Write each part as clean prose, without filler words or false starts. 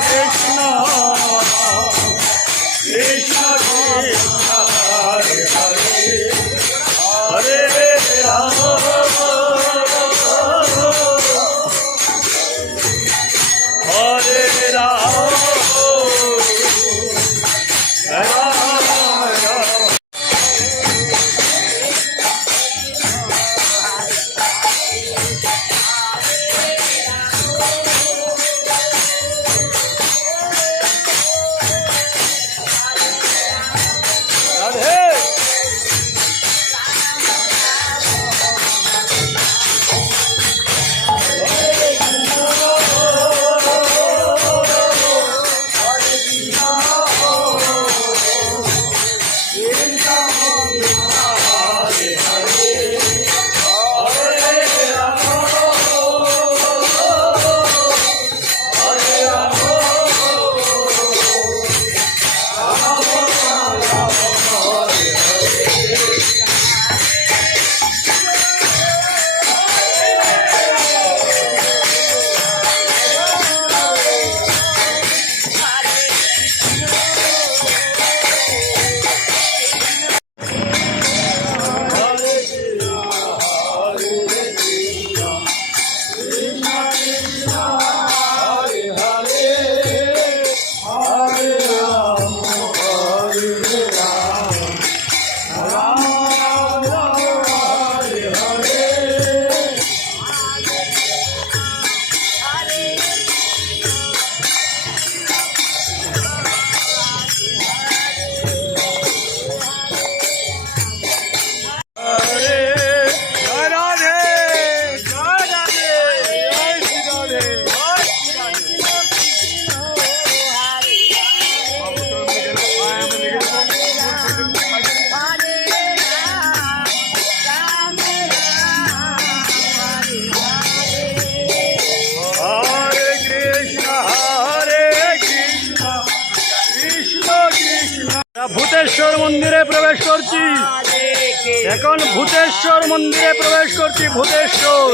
Krishna Krishna Krishna Hare Hare Hare Rama Hare Rama Bhuteshwar মন্দিরে প্রবেশ করছি এখন ভূতেশ্বর মন্দিরে প্রবেশ করছি ভূতেশ্বর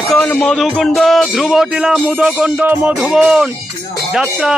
এখন মধুকুণ্ড ধ্রুবটিলা মুদকুণ্ড মধুবন যাত্রা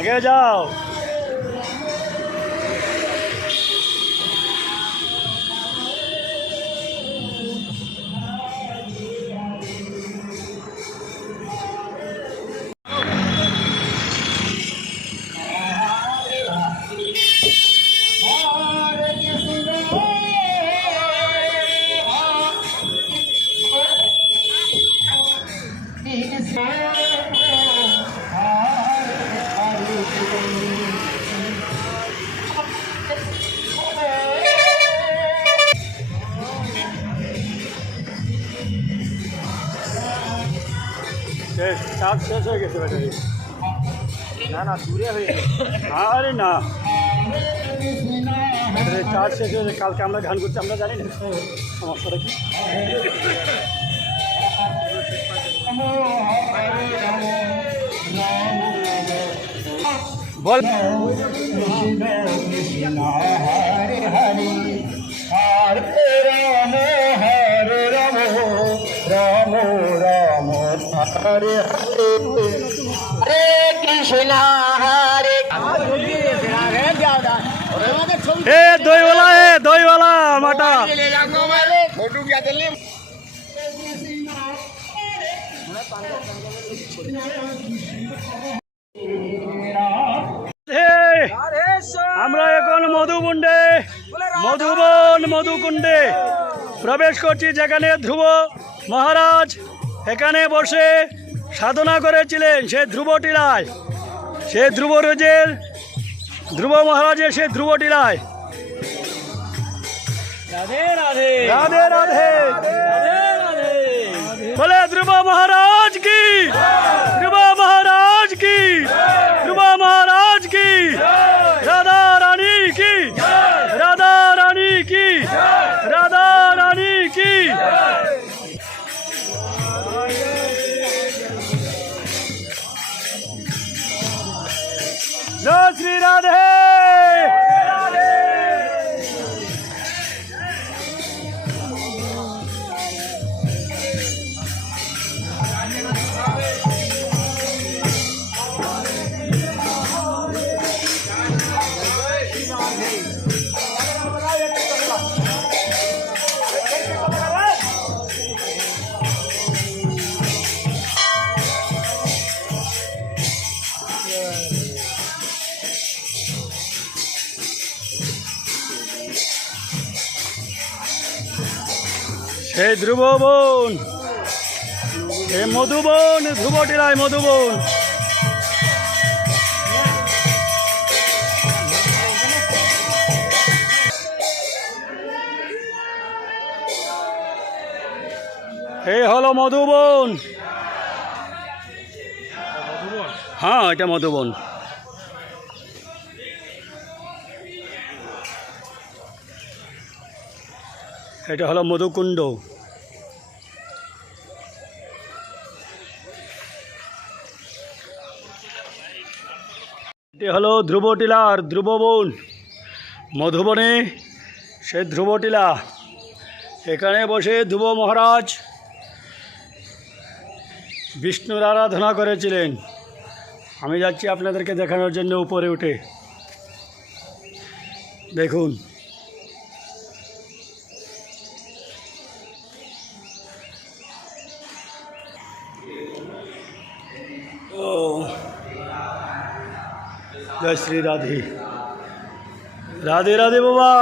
আগে যাও। চার্জ শেষ হয়ে গেছে ব্যাটারি। না দূরে হয়ে গেছে। আরে না, ব্যাটারি চার্জ শেষ হয়ে গেছে। কালকে আমরা গান করছি, আমরা জানি না সমস্যাটা কি। বল রাম রাম হরে হরে কৃষ্ণ হরে। এ দইওয়ালা, দইওয়ালা মাটা। আমরা এখন মধুকুণ্ডে প্রবেশ করছি, যেখানে ধ্রুব মহারাজ এখানে বসে সাধনা করেছিলেন। সে ধ্রুবটিলায়, সে ধ্রুব মহারাজের সে ধ্রুবটিলায়। রাধে রাধে রাধে রাধে রাধে। বলে ধ্রুব মহারাজ কি, ধ্রুব মহারাজ কি, ধ্রুব মহারাজ কি, রাধা রানী কি, রাধা রানী কি, রাধা রানী কি। জয় শ্রী রাধে। সেই ধ্রুববন, এই মধুবন, ধ্রুবটিলায় মধুবন। এই হলো মধুবন। হ্যাঁ, এটা মধুবন। এটা হলো মধুকুণ্ড। এটি হলো ধ্রুবটিলার ধ্রুববন। মধুবনে সে ধ্রুবটিলা, এখানে বসে ধ্রুব মহারাজ বিষ্ণুর আরাধনা করেছিলেন। আমি যাচ্ছি আপনাদেরকে দেখানোর জন্য উপরে উঠে। দেখুন, ও জয় শ্রী রাধে রাধে রাধে বাবা।